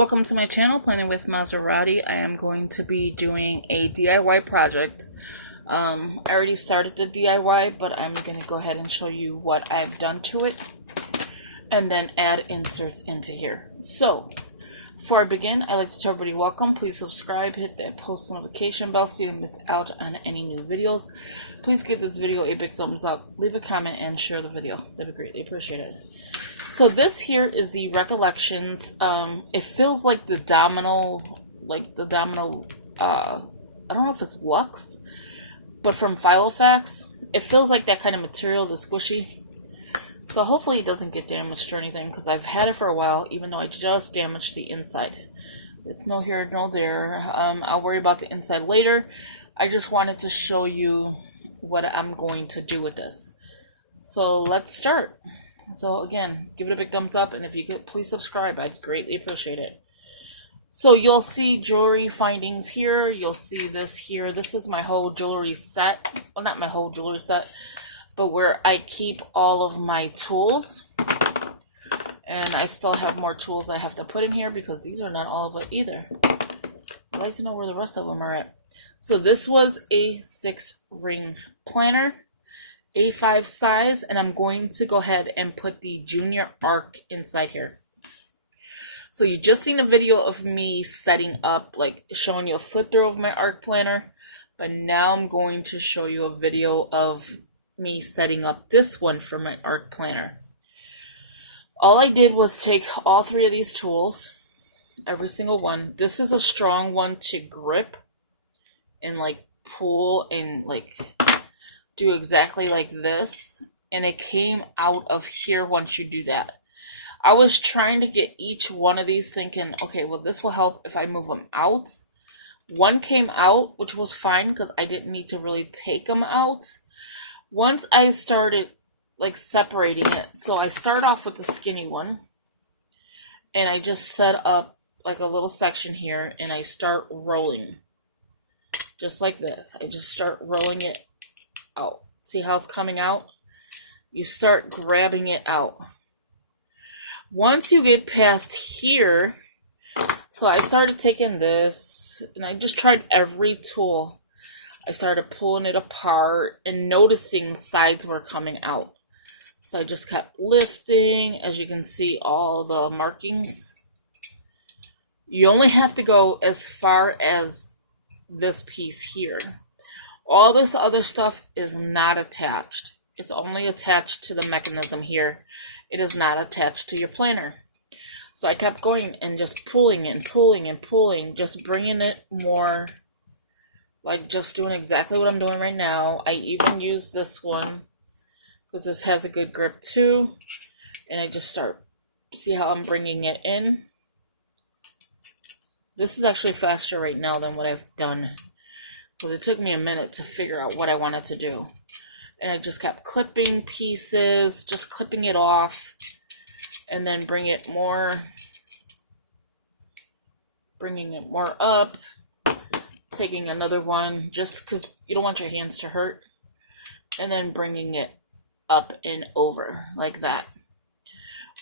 Welcome to my channel, Planning with Monserrate. I am going to be doing a DIY project. I already started the DIY, but I'm going to go ahead and show you what I've done to it and then add inserts into here. So, before I begin, I'd like to tell everybody welcome. Please subscribe, hit that post notification bell so you don't miss out on any new videos. Please give this video a big thumbs up, leave a comment, and share the video. That'd be greatly appreciated. So this here is the Recollections. It feels like the domino, I don't know if it's Lux, but from Filofax. It feels like that kind of material, the squishy. So hopefully it doesn't get damaged or anything, because I've had it for a while, even though I just damaged the inside. It's no here, no there. I'll worry about the inside later. I just wanted to show you what I'm going to do with this. So let's start. So again, give it a big thumbs up, and if you could, please subscribe. I'd greatly appreciate it. So you'll see jewelry findings here. You'll see this here. This is my whole jewelry set. Well, not my whole jewelry set, but where I keep all of my tools. And I still have more tools I have to put in here because these are not all of it either. I'd like to know where the rest of them are at. So this was a 6-ring planner. A5 size, and I'm going to go ahead and put the junior arc inside here. So you just seen a video of me setting up, like showing you a flip through of my arc planner, but now I'm going to show you a video of me setting up this one for my arc planner. All I did was take all 3 of these tools, every single one. This is a strong one to grip and like pull and like do exactly like this, and it came out of here once you do that. I was trying to get each one of these thinking, okay, well this will help if I move them out. One came out, which was fine because I didn't need to really take them out. Once I started like separating it, so I start off with the skinny one, and I just set up like a little section here, and I start rolling. Just like this. I just start rolling it out. See how it's coming out? You start grabbing it out. Once you get past here, so I started taking this, and I just tried every tool. I started pulling it apart and noticing sides were coming out. So I just kept lifting. As you can see, all the markings. You only have to go as far as this piece here. All this other stuff is not attached. It's only attached to the mechanism here. It is not attached to your planner. So I kept going and just pulling and pulling and pulling, just bringing it more, like just doing exactly what I'm doing right now. I even use this one because this has a good grip too. And I just start, see how I'm bringing it in? This is actually faster right now than what I've done, because it took me a minute to figure out what I wanted to do. And I just kept clipping pieces, just clipping it off, and then bringing it more up, taking another one, just because you don't want your hands to hurt, and then bringing it up and over, like that.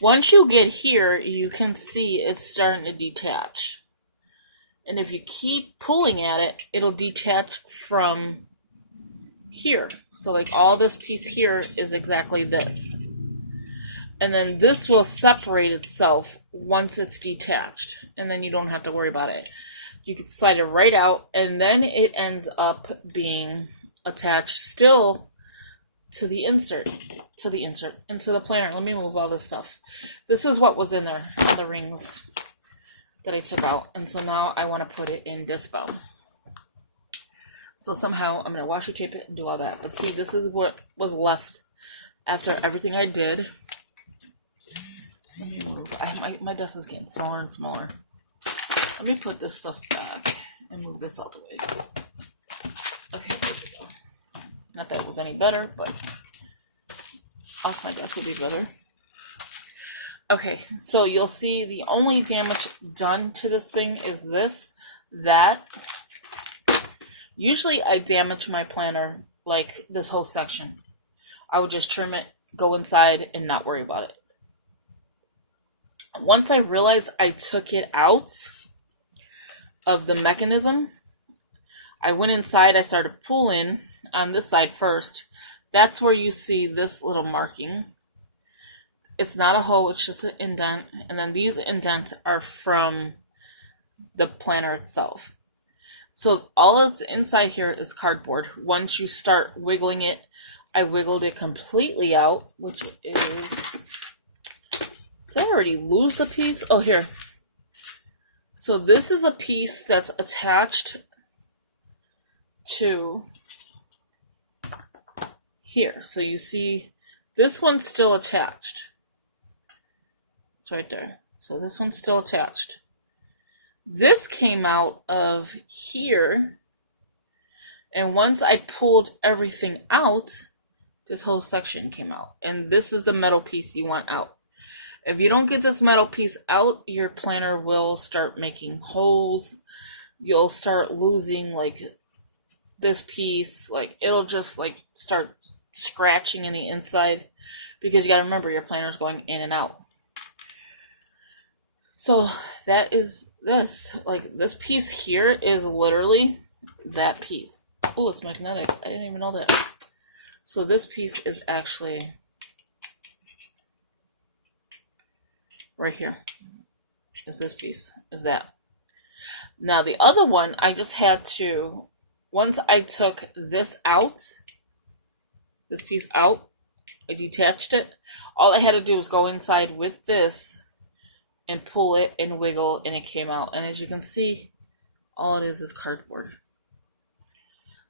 Once you get here, you can see it's starting to detach. And if you keep pulling at it, it'll detach from here. So like all this piece here is exactly this. And then this will separate itself once it's detached. And then you don't have to worry about it. You can slide it right out, and then it ends up being attached still to the insert, into the planner. Let me move all this stuff. This is what was in there on the rings that I took out, and so now I want to put it in dispo. So somehow I'm going to washi tape it and do all that. But see, this is what was left after everything I did. Let me move. My desk is getting smaller and smaller. Let me put this stuff back and move this out the way. Okay, there we go. Not that it was any better, but off my desk would be better. Okay, so you'll see the only damage done to this thing is that. Usually I damage my planner like this whole section. I would just trim it, go inside, and not worry about it. Once I realized I took it out of the mechanism, I went inside, I started pulling on this side first. That's where you see this little marking. It's not a hole, it's just an indent. And then these indents are from the planner itself. So all that's inside here is cardboard. Once you start wiggling it, I wiggled it completely out, which is... Did I already lose the piece? Oh, here. So this is a piece that's attached to here. So you see this one's still attached. It's right there. So this one's still attached. This came out of here, and once I pulled everything out, this whole section came out. And this is the metal piece you want out. If you don't get this metal piece out, your planner will start making holes. You'll start losing like this piece. Like it'll just like start scratching in the inside, because you gotta remember your planner's going in and out. So that is this. Like this piece here is literally that piece. Oh, it's magnetic. I didn't even know that. So this piece is actually right here. Is this piece. Is that. Now the other one, I just had to, once I took this out, this piece out, I detached it. All I had to do was go inside with this and pull it and wiggle, and it came out. And as you can see, all it is cardboard.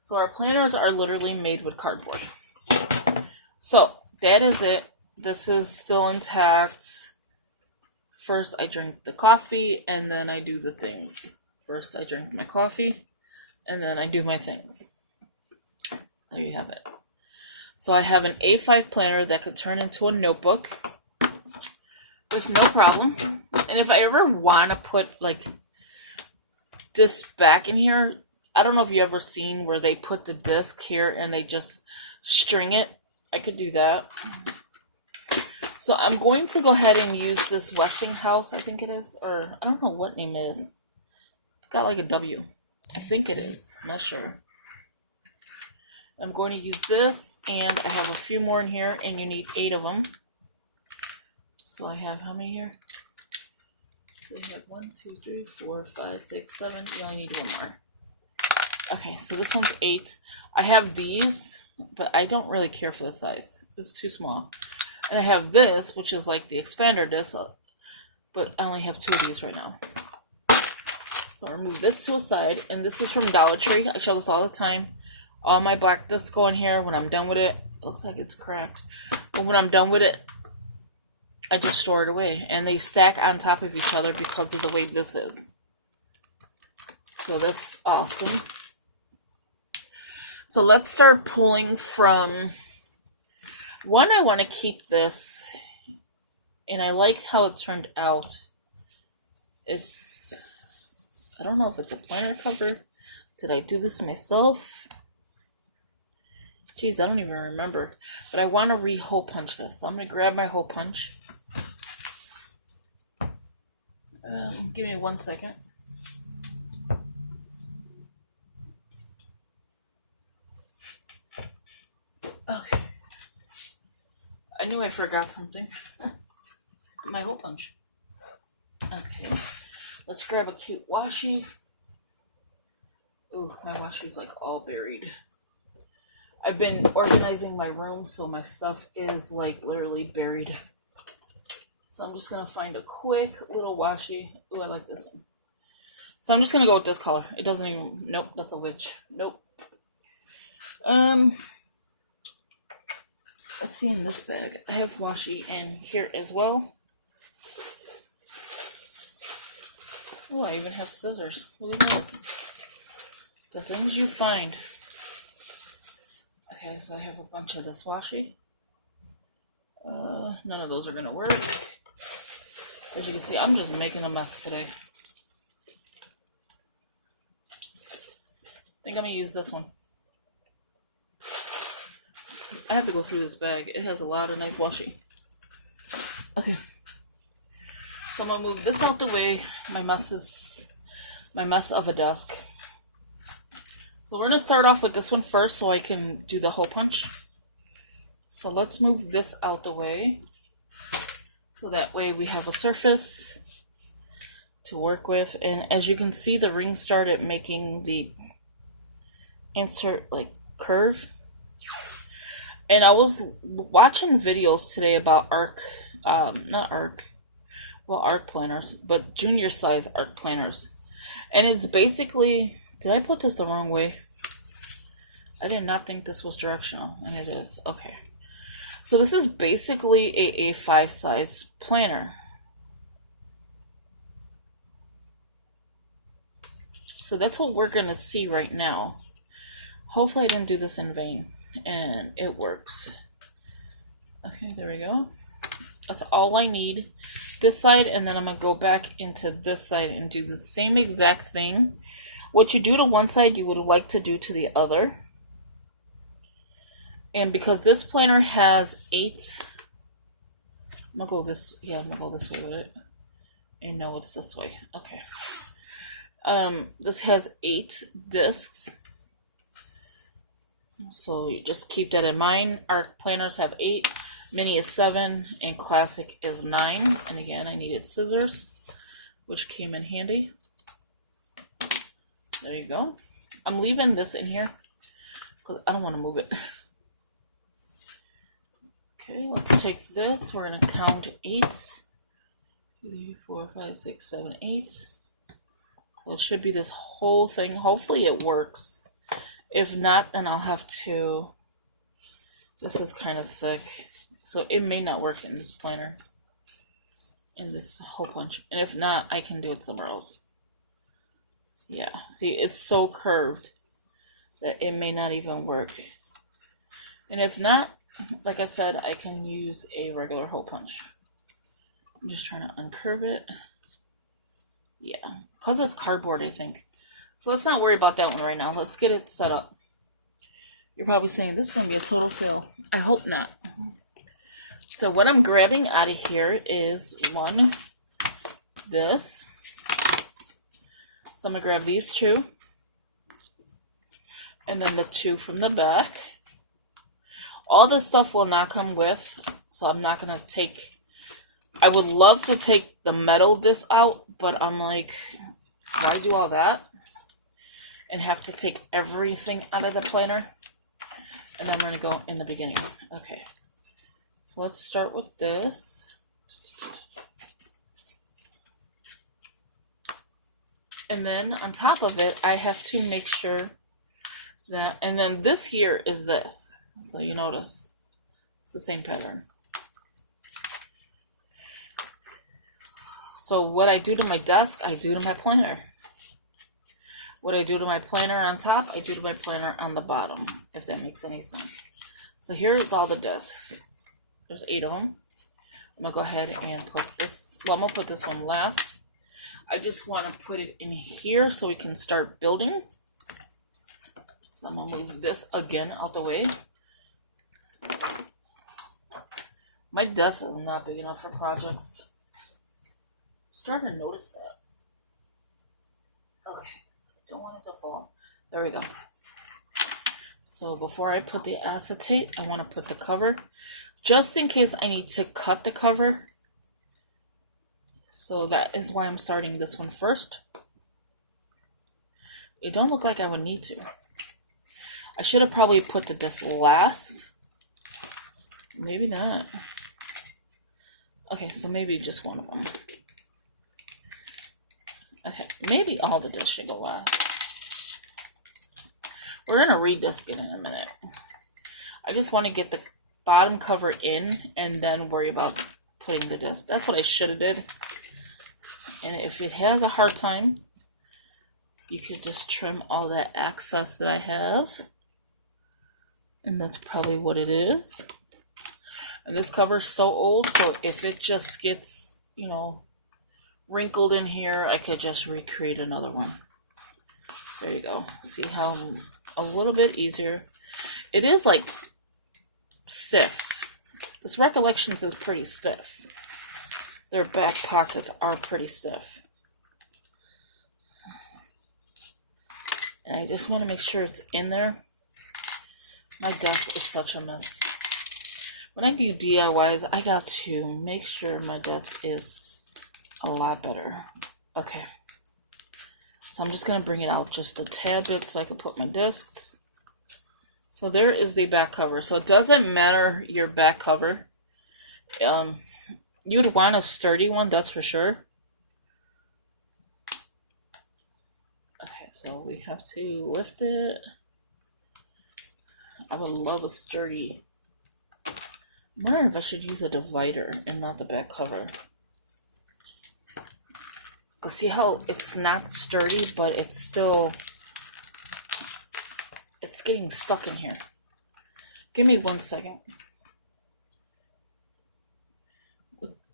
So our planners are literally made with cardboard. So that is it. This is still intact. First I drink the coffee, and then I do the things. First I drink my coffee, and then I do my things. There you have it. So I have an A5 planner that could turn into a notebook with no problem. And if I ever want to put like this back in here, I don't know if you ever seen where they put the disc here and they just string it. I could do that. So I'm going to go ahead and use this Westinghouse, I think it is, or I don't know what name it is. It's got like a W. I think it is. I'm not sure. I'm going to use this, and I have a few more in here, and you need 8 of them. So I have how many here? So I have 1, 2, 3, 4, 5, 6, 7. You only need 1 more. Okay, so this one's 8. I have these, but I don't really care for the size. This is too small. And I have this, which is like the expander disc, but I only have 2 of these right now. So I'll remove this to a side, and this is from Dollar Tree. I show this all the time. All my black discs go in here. When I'm done with it, it looks like it's cracked. But when I'm done with it, I just store it away. And they stack on top of each other because of the way this is. So that's awesome. So let's start pulling from... One, I want to keep this. And I like how it turned out. It's... I don't know if it's a planner cover. Did I do this myself? Jeez, I don't even remember. But I want to re-hole punch this. So I'm going to grab my hole punch. Give me 1 second. Okay. I knew I forgot something. My hole punch. Okay. Let's grab a cute washi. Ooh, my washi's like all buried. I've been organizing my room, so my stuff is like literally buried. So I'm just going to find a quick little washi. Ooh, I like this one. So I'm just going to go with this color. It doesn't even... Nope, that's a witch. Nope. Let's see in this bag. I have washi in here as well. Oh, I even have scissors. Look at this. The things you find. Okay, so I have a bunch of this washi. None of those are going to work. As you can see, I'm just making a mess today. I think I'm going to use this one. I have to go through this bag. It has a lot of nice washi. Okay. So I'm gonna move this out the way. My mess of a desk. So we're gonna start off with this one first so I can do the hole punch. So let's move this out the way. So that way we have a surface to work with. And as you can see, the ring started making the insert like curve. And I was watching videos today about arc planners, but junior size arc planners. And it's basically, did I put this the wrong way? I did not think this was directional, and it is. Okay. So this is basically a A5 size planner. So that's what we're going to see right now. Hopefully I didn't do this in vain, and it works. Okay, there we go. That's all I need. This side, and then I'm going to go back into this side and do the same exact thing. What you do to one side, you would like to do to the other. And because this planner has 8, I'm going to go this, I'm going to go this way with it. And no, it's this way. Okay. This has 8 discs. So you just keep that in mind. Our planners have 8. Mini is 7 and classic is 9. And again, I needed scissors, which came in handy. There you go. I'm leaving this in here because I don't want to move it. Okay, let's take this. We're going to count 8. 3, 4, 5, 6, 7, 8. So it should be this whole thing. Hopefully it works. If not, then I'll have to... This is kind of thick. So it may not work in this planner, in this hole punch. And if not, I can do it somewhere else. Yeah, see, it's so curved that it may not even work. And if not, like I said, I can use a regular hole punch. I'm just trying to uncurve it. Yeah, because it's cardboard, I think. So let's not worry about that one right now. Let's get it set up. You're probably saying, this is going to be a total fail. I hope not. So what I'm grabbing out of here is this. So I'm going to grab these 2. And then the 2 from the back. All this stuff will not come with, so I'm not going to take... I would love to take the metal disc out, but I'm like, why do all that? And have to take everything out of the planner. And I'm going to go in the beginning. Okay. So let's start with this. And then on top of it, I have to make sure that, and then this here is this. So you notice it's the same pattern. So what I do to my desk, I do to my planner. What I do to my planner on top, I do to my planner on the bottom, if that makes any sense. So here's all the discs. There's 8 of them. I'm going to go ahead and put this, well, I'm going to put this one last. I just want to put it in here so we can start building. So I'm going to move this again out the way. My desk is not big enough for projects. I'm starting to notice that. Okay, I don't want it to fall. There we go. So before I put the acetate, I want to put the cover. Just in case I need to cut the cover. So that is why I'm starting this one first. It don't look like I would need to. I should have probably put the disc last. Maybe not. Okay, so maybe just one of them. Okay, maybe all the discs should go last. We're going to re-disc it in a minute. I just want to get the bottom cover in and then worry about putting the disc. That's what I should have did. And if it has a hard time, you could just trim all that excess that I have. And that's probably what it is. And this cover's so old, so if it just gets, you know, wrinkled in here, I could just recreate another one. There you go. See how a little bit easier. It is like stiff. This Recollections is pretty stiff. their back pockets are pretty stiff. And I just want to make sure it's in there. My desk is such a mess. When I do DIYs, I got to make sure my desk is a lot better. Okay. So I'm just going to bring it out just a tad bit so I can put my discs. So there is the back cover. So it doesn't matter your back cover. You'd want a sturdy one, that's for sure. Okay, so we have to lift it. I would love a sturdy. I'm wondering if I should use a divider and not the back cover. Cause see how it's not sturdy, but it's still, it's getting stuck in here. Give me 1 second.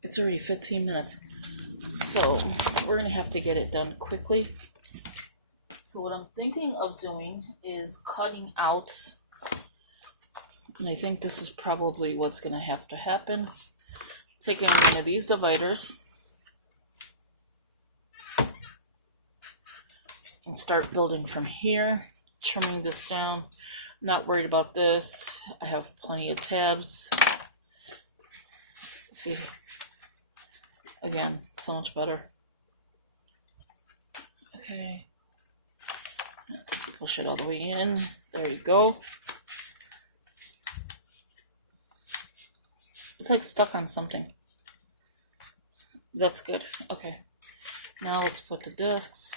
It's already 15 minutes. So we're gonna have to get it done quickly. So what I'm thinking of doing is cutting out, and I think this is probably what's gonna have to happen. Taking one of these dividers and start building from here, trimming this down. Not worried about this. I have plenty of tabs. See, again, so much better. Okay, let's push it all the way in. There you go. It's like stuck on something. That's good. Okay, now let's put the discs.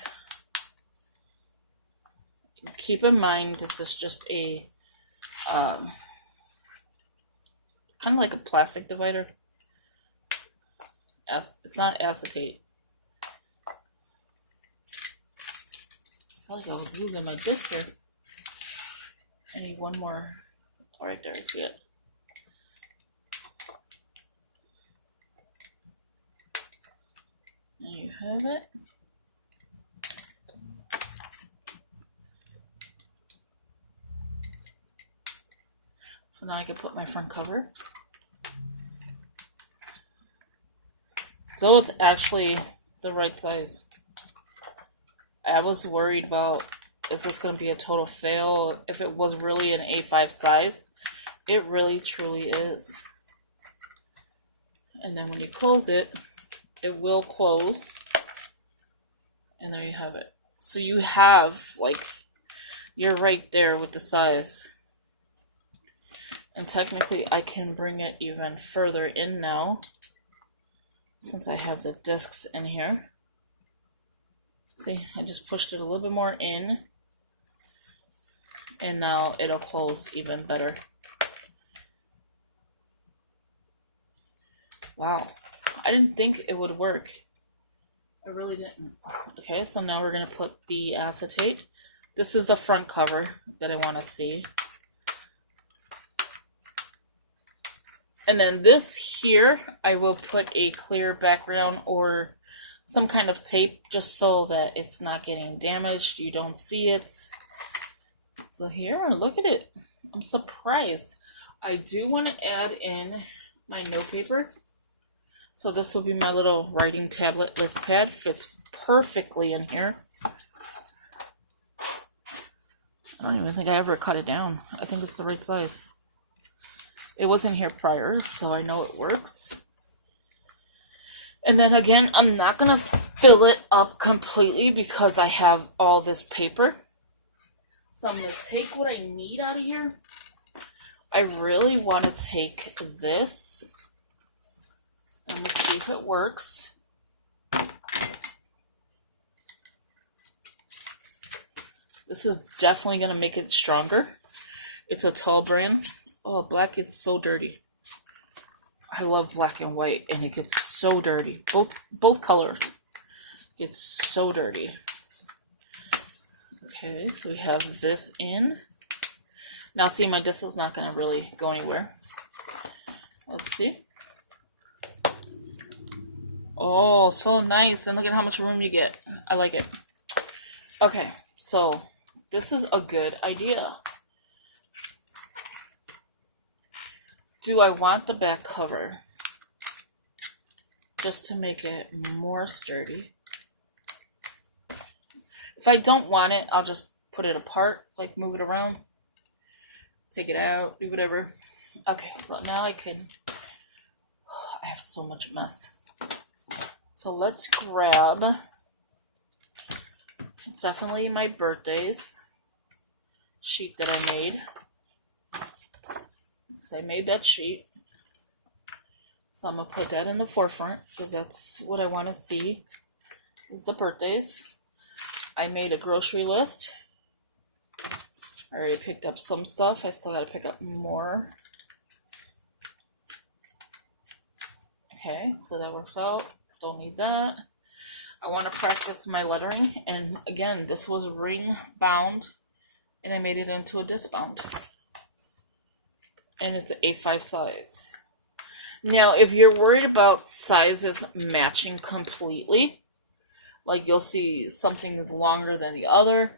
Keep in mind, this is just a kind of like a plastic divider. It's not acetate. I felt like I was losing my disc here. I need one more. Oh, right there, I see it. There you have it. So now I can put my front cover. So it's actually the right size. I was worried about, is this going to be a total fail? If it was really an A5 size, it really truly is. And then when you close it, it will close. And there you have it. So you have, like, you're right there with the size. And technically, I can bring it even further in now, since I have the discs in here. See, I just pushed it a little bit more in, and now it'll close even better. Wow, I didn't think it would work. I really didn't. Okay, so now we're going to put the acetate. This is the front cover that I want to see. And then this here, I will put a clear background or some kind of tape just so that it's not getting damaged. You don't see it. So here, look at it. I'm surprised. I do want to add in my note paper. So this will be my little writing tablet list pad. Fits perfectly in here. I don't even think I ever cut it down. I think it's the right size. It wasn't here prior, so I know it works. And then again, I'm not going to fill it up completely because I have all this paper. So I'm going to take what I need out of here. I really want to take this. And let's see if it works. This is definitely going to make it stronger. It's a tall brand. Oh, black gets so dirty. I love black and white, and it gets so dirty. Both colors get so dirty. Okay, so we have this in. Now, see, my disc is not going to really go anywhere. Let's see. Oh, so nice. And look at how much room you get. I like it. Okay, so this is a good idea. Do I want the back cover? just to make it more sturdy. If I don't want it, I'll just put it apart, like move it around, take it out, do whatever. Okay, so now I have so much mess. So let's grab definitely my birthdays sheet that I made. So I made that sheet. So I'm going to put that in the forefront because that's what I want to see is the birthdays. I made a grocery list. I already picked up some stuff. I still got to pick up more. Okay, so that works out. Don't need that. I want to practice my lettering. And again, this was ring bound. And I made it into a disc bound. And it's an A5 size. Now, if you're worried about sizes matching completely, like you'll see something is longer than the other,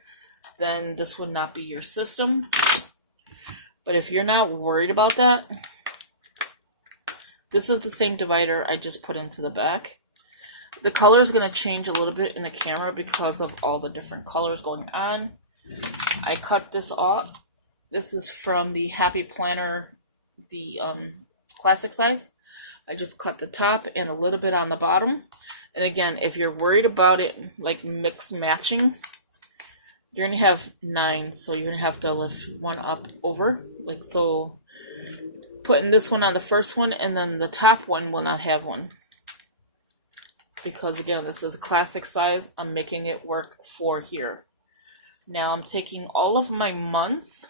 then this would not be your system. But if you're not worried about that, this is the same divider I just put into the back. The color is going to change a little bit in the camera because of all the different colors going on. I cut this off. This is from the Happy Planner, the classic size. I just cut the top and a little bit on the bottom. And again, if you're worried about it like mix matching, you're going to have 9, so you're going to have to lift one up over. Like so, putting this one on the first one, and then the top one will not have one. Because again, this is a classic size. I'm making it work for here. Now I'm taking all of my months.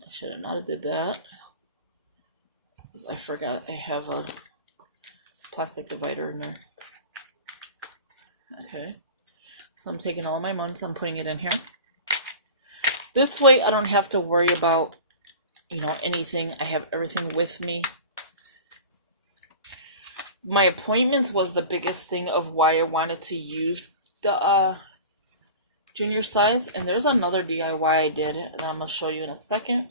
I should have not did that. I forgot I have a plastic divider in there. Okay. So I'm taking all my months, I'm putting it in here. This way I don't have to worry about, anything. I have everything with me. My appointments was the biggest thing of why I wanted to use the junior size. And there's another DIY I did that I'm going to show you in a second.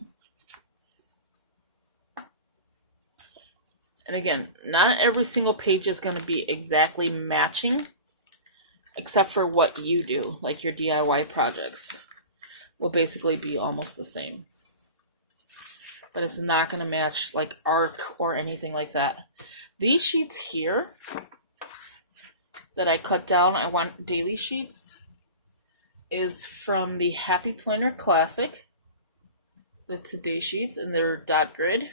And again, not every single page is going to be exactly matching, except for what you do, like your DIY projects will basically be almost the same. But it's not going to match like ARC or anything like that. These sheets here that I cut down, I want daily sheets, is from the Happy Planner Classic, the Today sheets, and they're dot grid.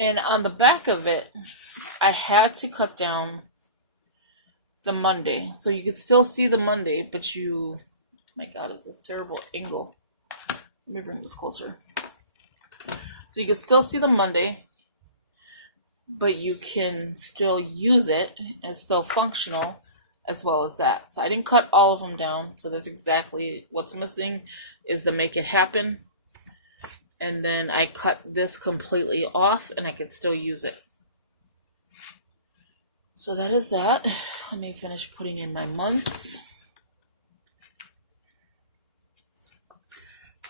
And on the back of it, I had to cut down the Monday. So you could still see the Monday, but my God, is this terrible angle. Let me bring this closer. So you can still see the Monday, but you can still use it and it's still functional as well as that. So I didn't cut all of them down. So that's exactly what's missing is the Make It Happen. And then I cut this completely off and I can still use it. So that is that. Let me finish putting in my months.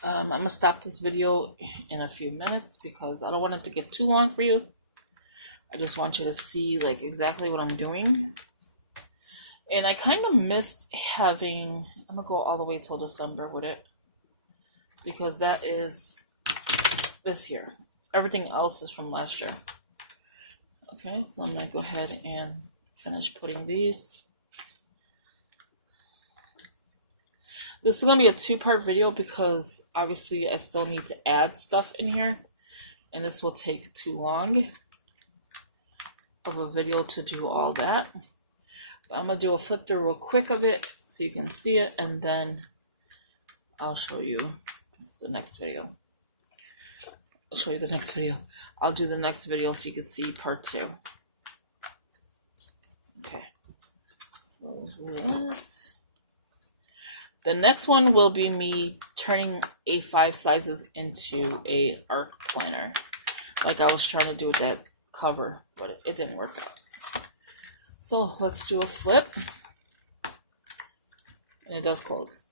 I'm going to stop this video in a few minutes because I don't want it to get too long for you. I just want you to see like exactly what I'm doing. And I kind of missed having, I'm going to go all the way till December with it. Because that is this year. Everything else is from last year. Okay, so I'm going to go ahead and finish putting these. This is going to be a 2-part video because obviously I still need to add stuff in here. And this will take too long of a video to do all that. But I'm going to do a flip through real quick of it so you can see it. And then I'll show you the next video. I'll show you the next video. I'll do the next video so you can see part 2. Okay. So this. The next one will be me turning A5 sizes into a ARC planner. Like I was trying to do with that cover, but it didn't work out. So let's do a flip. And it does close.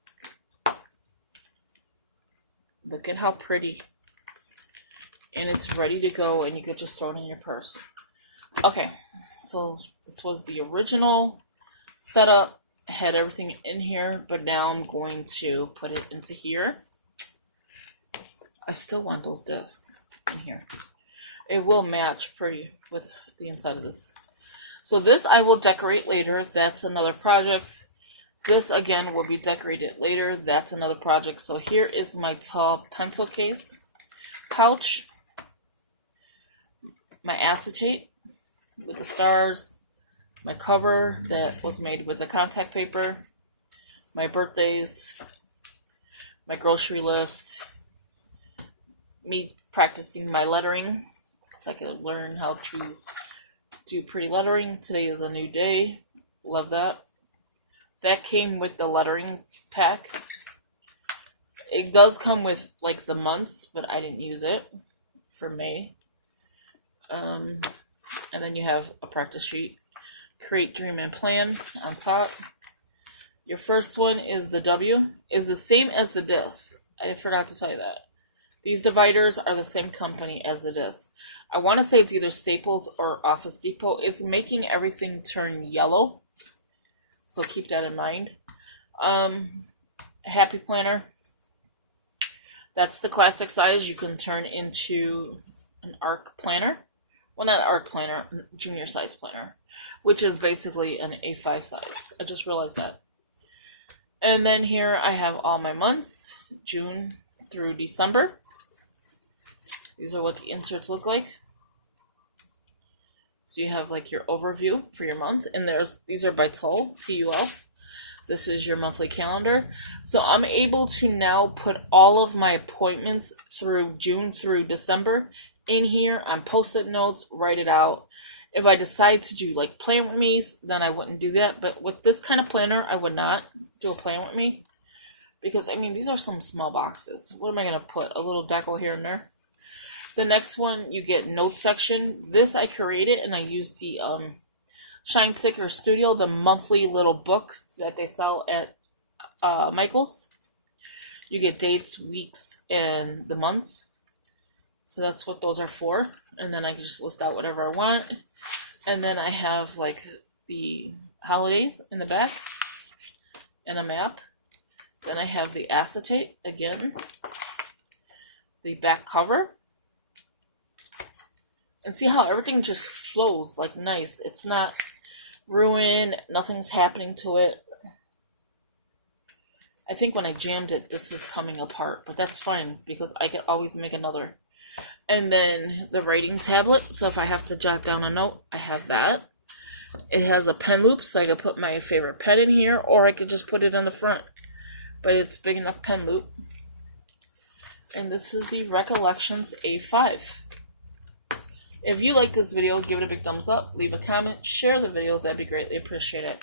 Look at how pretty and it's ready to go, and you could just throw it in your purse. Okay, so this was the original setup. Had everything in here, but now I'm going to put it into here. I still want those discs in here. It will match pretty with the inside of this. So this I will decorate later. That's another project. This again will be decorated later. That's another project. So here is my tall pencil case pouch. My acetate with the stars. My cover that was made with the contact paper. My birthdays. My grocery list. Me practicing my lettering, so I could learn how to do pretty lettering. Today is a new day. Love that. That came with the lettering pack. It does come with like the months, but I didn't use it for May. And then you have a practice sheet. Create, dream, and plan on top. Your first one is the W. Is the same as the disc. I forgot to tell you that. These dividers are the same company as the disc. I want to say it's either Staples or Office Depot. It's making everything turn yellow, so keep that in mind. Happy Planner. That's the classic size. You can turn into an ARC planner. Well, not ARC planner, junior size planner, which is basically an A5 size. I just realized that. And then here I have all my months, June through December. These are what the inserts look like. So you have like your overview for your month, and these are by Tull, T-U-L. This is your monthly calendar. So I'm able to now put all of my appointments through June through December in here on Post-it notes, write it out. If I decide to do like plan with me's, then I wouldn't do that. But with this kind of planner, I would not do a plan with me. Because, I mean, these are some small boxes. What am I going to put? A little deco here and there? The next one, you get note section. This I created, and I used the Shine Sticker Studio, the monthly little books that they sell at Michael's. You get dates, weeks, and the months. So that's what those are for. And then I can just list out whatever I want. And then I have like the holidays in the back and a map. Then I have the acetate again, the back cover. And see how everything just flows like nice. It's not ruined. Nothing's happening to it. I think when I jammed it, this is coming apart. But that's fine because I can always make another. And then the writing tablet. So if I have to jot down a note, I have that. It has a pen loop so I can put my favorite pen in here. Or I could just put it on the front. But it's big enough pen loop. And this is the Recollections A5. If you like this video, give it a big thumbs up, leave a comment, share the video, that'd be greatly appreciated.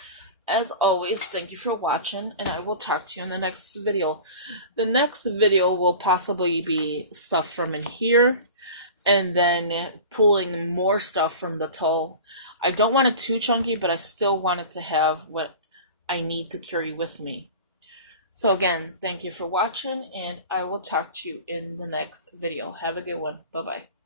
As always, thank you for watching, and I will talk to you in the next video. The next video will possibly be stuff from in here, and then pulling more stuff from the Tull. I don't want it too chunky, but I still want it to have what I need to carry with me. So again, thank you for watching, and I will talk to you in the next video. Have a good one. Bye-bye.